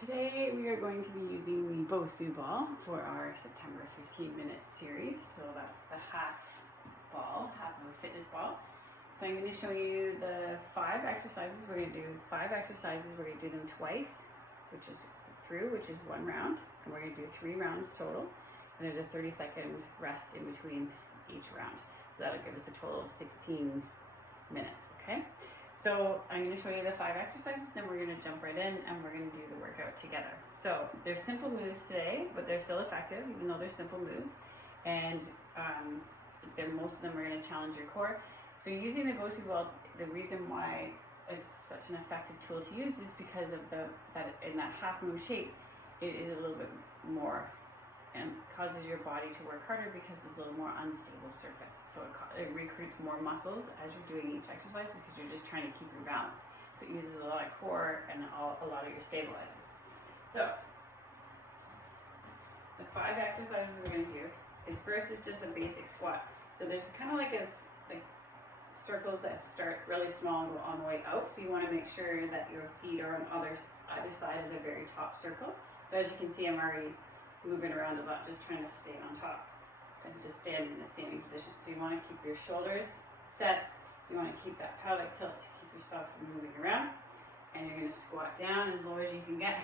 Today we are going to be using the BOSU ball for our September 15-minute series. So that's the half of a fitness ball. So I'm going to show you the 5 exercises. We're going to do 5 exercises. We're going to do them twice, which is 1 round. And we're going to do 3 rounds total. And there's a 30-second rest in between each round. So that'll give us a total of 16 minutes, okay? So I'm going to show you the 5 exercises, then we're going to jump right in and we're going to do the workout together. So they're simple moves today, but they're still effective, even though they're simple moves. And most of them are going to challenge your core. So using the BOSU ball, the reason why it's such an effective tool to use is because of that in that half moon shape, it is a little bit more and causes your body to work harder because there's a little more unstable surface. So it recruits more muscles as you're doing each exercise because you're just trying to keep your balance. So it uses a lot of core and a lot of your stabilizers. So the 5 exercises we're going to do is first is just a basic squat. So there's kind of like circles that start really small and go on the way out. So you want to make sure that your feet are on either side of the very top circle. So as you can see, I'm already moving around a lot, just trying to stay on top and just stand in a standing position. So you want to keep your shoulders set. You want to keep that pelvic tilt to keep yourself from moving around. And you're going to squat down as low as you can get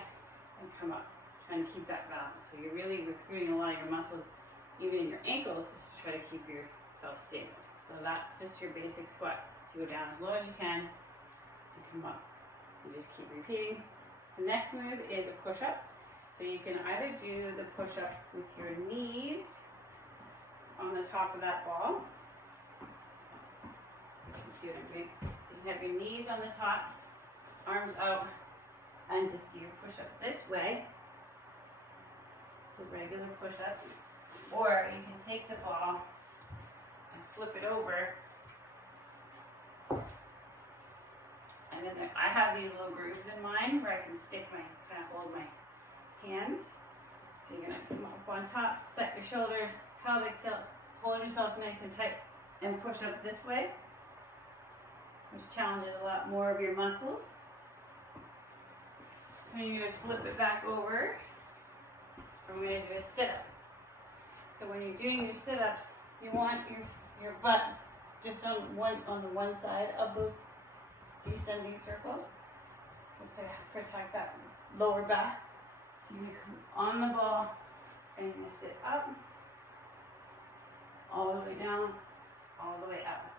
and come up, trying to keep that balance. So you're really recruiting a lot of your muscles, even in your ankles, just to try to keep yourself stable. So that's just your basic squat. So you go down as low as you can and come up. You just keep repeating. The next move is a push-up. So you can either do the push-up with your knees on the top of that ball. So you can see what I'm doing. So you can have your knees on the top, arms out, and just do your push-up this way. It's a regular push-up. Or you can take the ball and flip it over. And then I have these little grooves in mine where I can hold my hands. So you're going to come up on top, set your shoulders, pelvic tilt, hold yourself nice and tight, and push up this way, which challenges a lot more of your muscles. And you're going to flip it back over. And we're going to do a sit-up. So when you're doing your sit-ups, you want your butt just on the one side of those descending circles, just to protect that lower back. So you're going to come on the ball and you're going to sit up, all the way down, all the way up.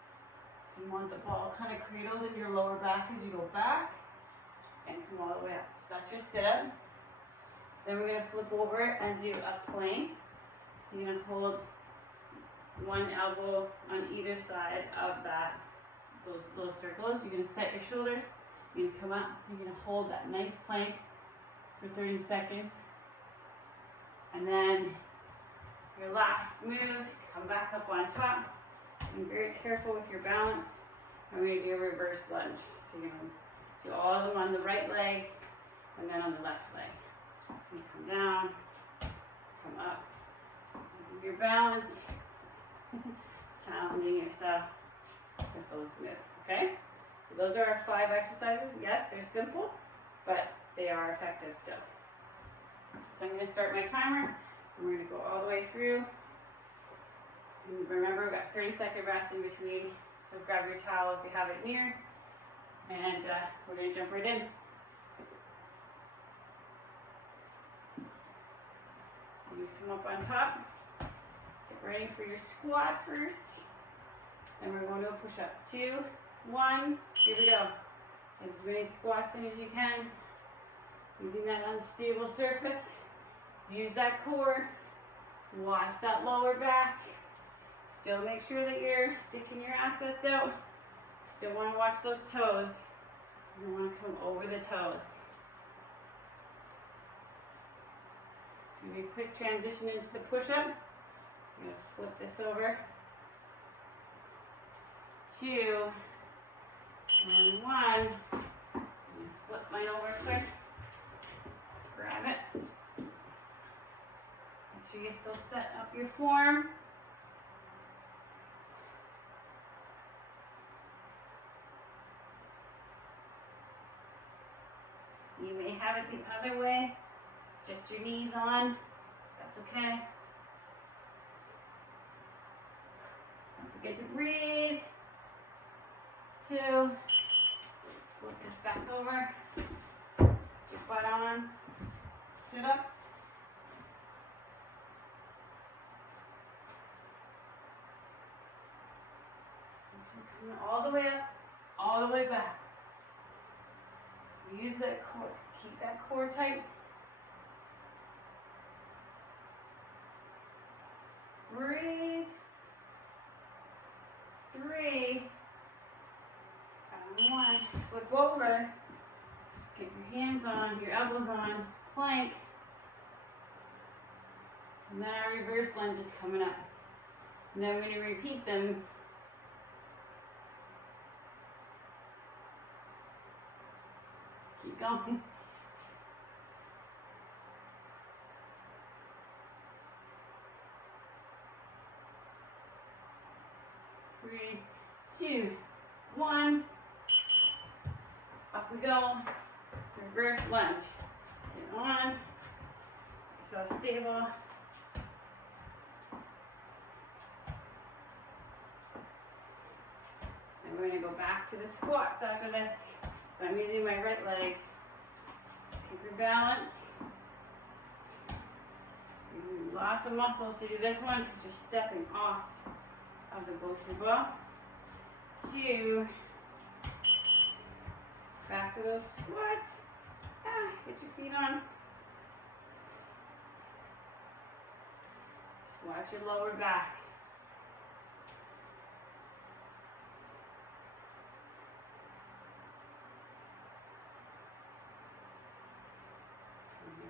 So you want the ball kind of cradled in your lower back as you go back and come all the way up. So that's your sit-up. Then we're going to flip over and do a plank. So you're going to hold one elbow on either side of those little circles. You're going to set your shoulders. You're going to come up. You're going to hold that nice plank for 30 seconds. And then your last moves, come back up on top. And be very careful with your balance. And we're going to do a reverse lunge. So you're going to do all of them on the right leg and then on the left leg. So you come down, come up, keep your balance, challenging yourself with those moves, okay? So those are our 5 exercises. Yes, they're simple, but they are effective still. So I'm going to start my timer. We're going to go all the way through. And remember, we've got 30-second rest in between. So grab your towel if you have it near. And we're going to jump right in. You come up on top. Get ready for your squat first. And we're going to push up. 2, 1. Here we go. Get as many squats in as you can. Using that unstable surface. Use that core. Watch that lower back. Still make sure that you're sticking your assets out. Still want to watch those toes. You want to come over the toes. It's going to be a quick transition into the push-up. I'm going to flip this over. 2 and 1. I'm going to flip mine over quick. Grab it. Make sure you still set up your form. You may may have it the other way, just your knees on, that's okay. Don't forget to breathe. 2, flip this back over, just butt on, sit-ups. All the way up, all the way back. Use that core, keep that core tight. Breathe. 3, and 1. Flip over. Get your hands on, your elbows on, plank. And then our reverse lunge is coming up. And then we're going to repeat them. Keep going. Three, 2, 1. Up we go. Reverse lunge. Get on. So stable. And we're going to go back to the squats after this. So I'm using my right leg. Keep your balance. Using lots of muscles to do this one because you're stepping off of the BOSU ball. 2. Back to those squats. Get your feet on. Squat your lower back.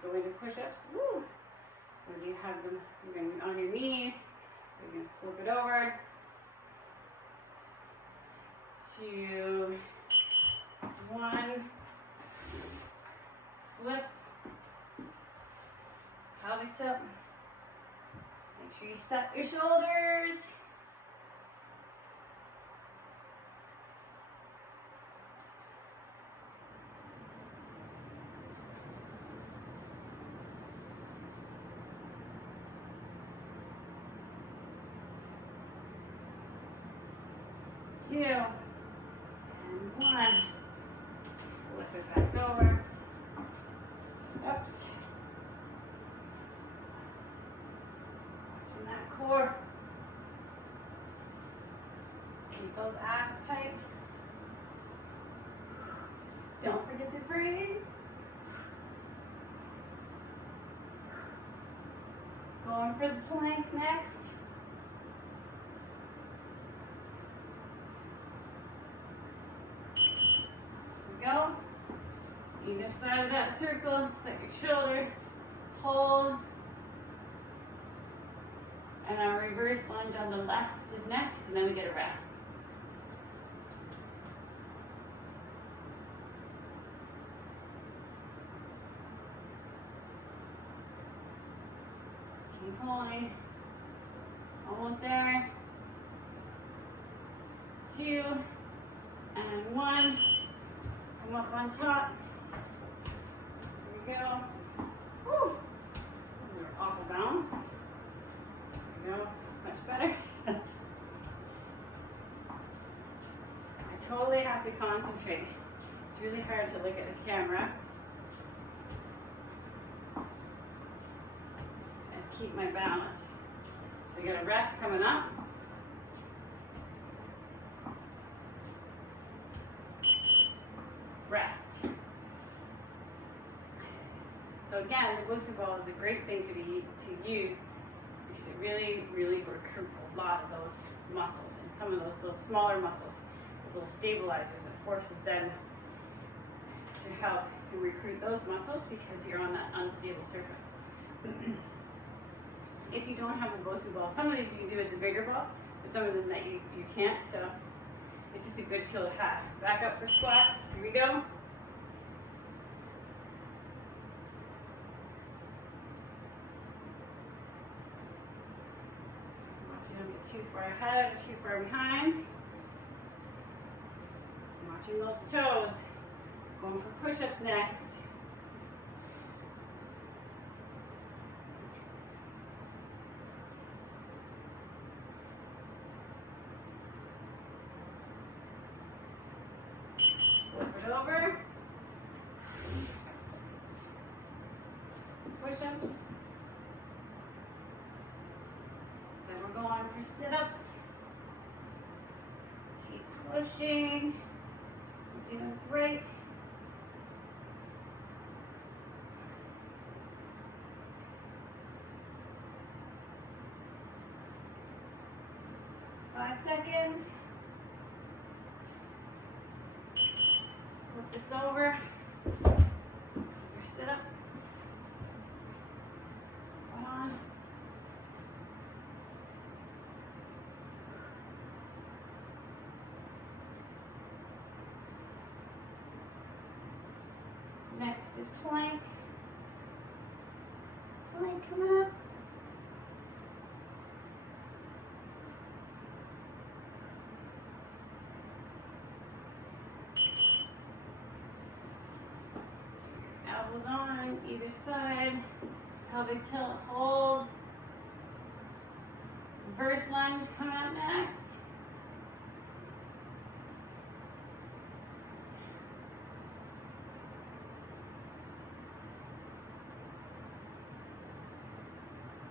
Go into push-ups. Woo! Where you have them, you're going to be on your knees. You're going to flip it over. 2, 1. Flip. Pelvic tip. Make sure you step your shoulders. Two, and 1. Flip it back over. Oops. Watching that core. Keep those abs tight. Don't forget to breathe. Going for the plank next. Go. Either side of that circle, set your shoulder, hold. And our reverse lunge on the left is next, and then we get a rest. Keep holding. Almost there. 2, and 1. Come up on top. There we go. Woo! Those are awful bounds. There we go. That's much better. I totally have to concentrate. It's really hard to look at the camera and keep my balance. We got a rest coming up. Rest. So again, the BOSU ball is a great thing to use because it really recruits a lot of those muscles, and some of those little smaller muscles, those little stabilizers. It forces them to help you recruit those muscles because you're on that unstable surface. If you don't have a BOSU ball, some of these you can do with the bigger ball, but some of them that you can't. So it's just a good tool to have. Back up for squats. Here we go. Watch you don't get too far ahead or too far behind. Watching those toes. Going for push-ups next. over. Push-ups. Then we're going for sit-ups. Keep pushing. You're doing great. Five seconds. Flip this over. Your sit-up. On. Next is plank. Plank coming up. Elbows on either side. Pelvic tilt, hold. Reverse lunge coming up next.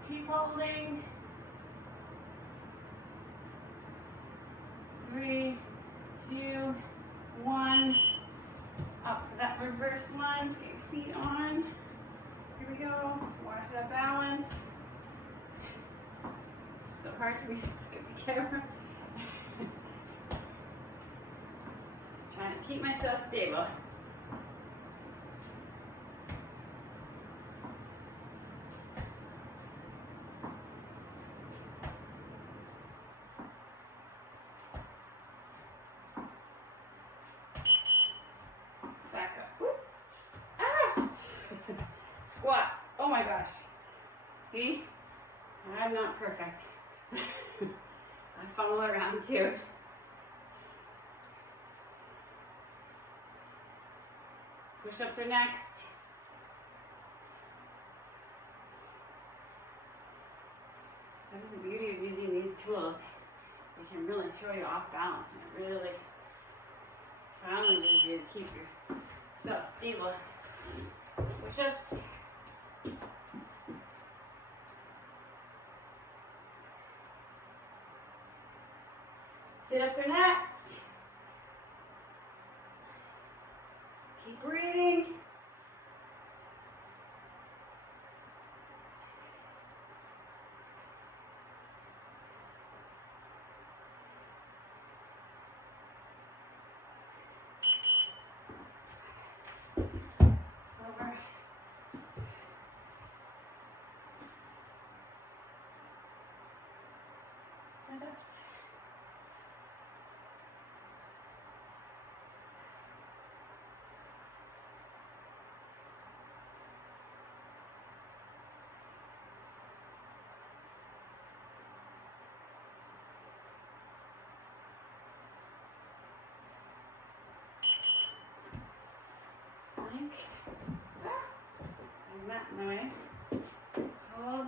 Keep holding. 3, 2, 1. Up for that reverse lunge. Get your feet on. Here we go. Watch that balance. So hard for me to look at the camera. Just trying to keep myself stable. Back up. Whoop. Ah! Squats. Oh my gosh. See? I'm not perfect. I fumble around too. Push-ups are next. That is the beauty of using these tools. They can really throw you off balance, and it really challenges you to keep yourself stable. Push-ups. Sit-ups are next. Keep breathing. Slower. Sit-ups. Plank. And that way. Hold.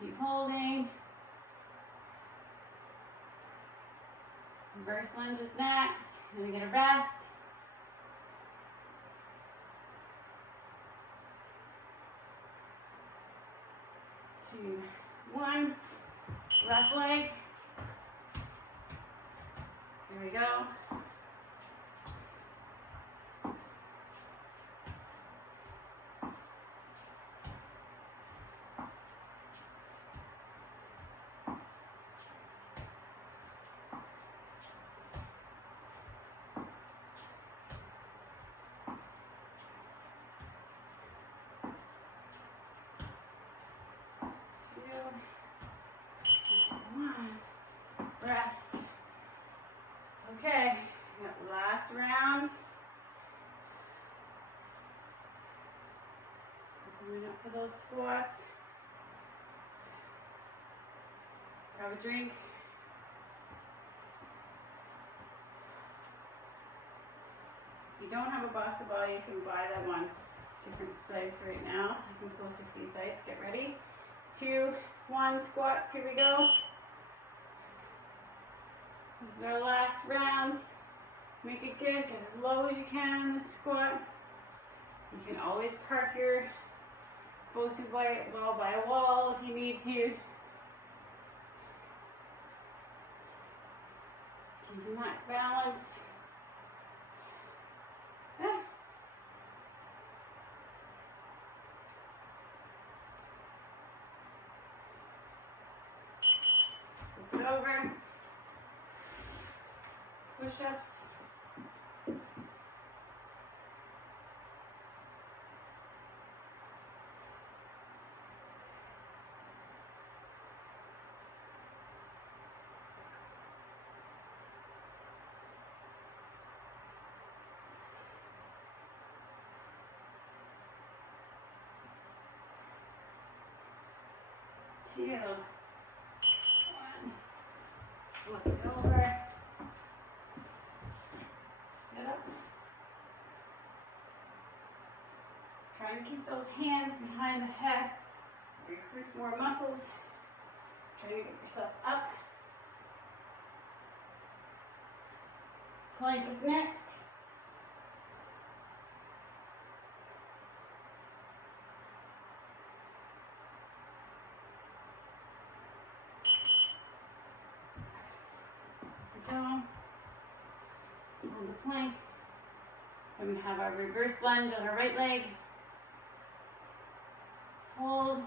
Keep holding. Reverse lunge is next. Then we get a rest. Two, one. Left leg. Here we go. Rest. Okay, that last round. Coming up for those squats. Grab a drink. If you don't have a BOSU ball, you can buy them on different sites right now. I can post a few sites. Get ready. 2, 1, squats. Here we go. This is our last round. Make it good, get as low as you can in the squat. You can always park your BOSU ball by a wall if you need to. Keeping that balance. Flip it over. Push-ups. Two, one, flip it over, sit up, try and keep those hands behind the head, recruits more muscles, try to get yourself up, plank is next. Down on the plank. And we have our reverse lunge on our right leg. Hold.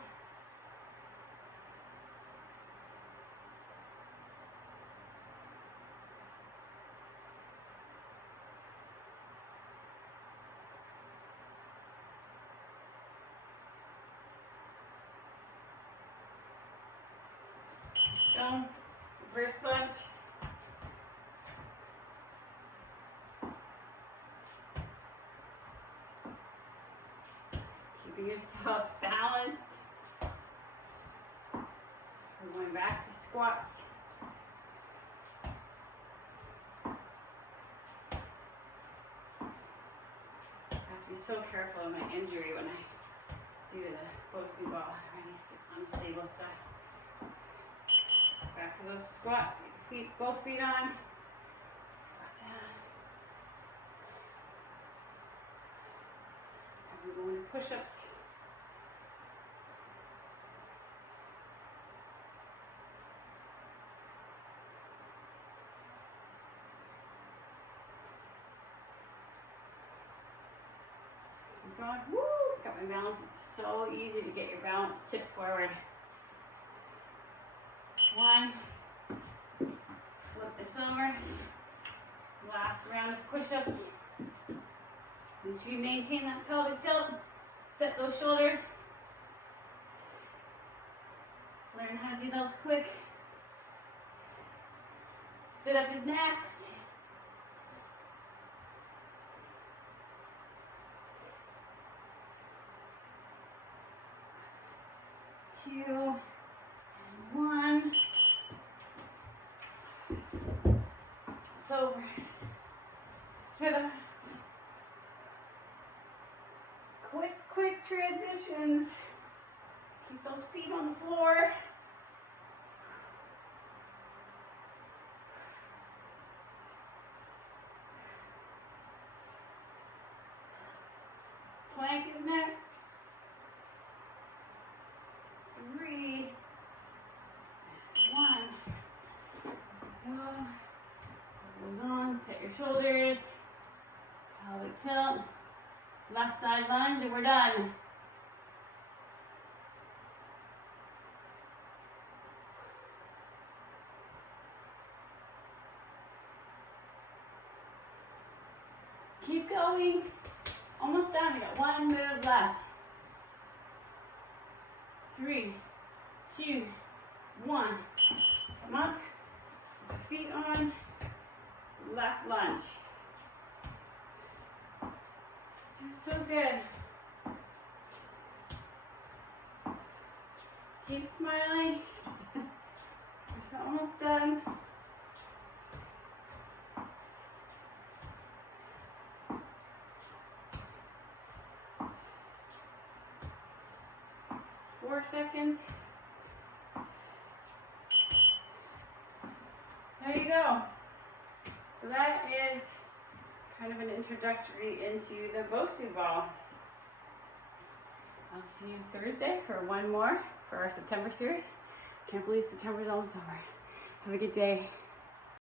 Down. Reverse lunge. Keeping yourself balanced. We're going back to squats. I have to be so careful of my injury when I do the BOSU ball on the stable side. Back to those squats. Get your feet, both feet on. Squat down. And we're going to push-ups. Keep going. Woo! Got my balance. It's so easy to get your balance tipped forward. One. Flip this over. Last round of push-ups. Make sure you maintain that pelvic tilt. Set those shoulders. Learn how to do those quick. Sit up is next. Two. One. So, sit up. Quick transitions. Keep those feet on the floor. Plank is next. 3, 1. Go. Goes on. Set your shoulders. Pelvic tilt. Left side lunge, and we're done. Keep going. Almost done. We got one move left. 3, 2, 1. Come up. Put your feet on. Left lunge. So good. Keep smiling. It's almost done. Four seconds. There you go. So that is kind of an introductory into the BOSU ball. I'll see you Thursday for one more for our September series. Can't believe September's almost over. Have a good day.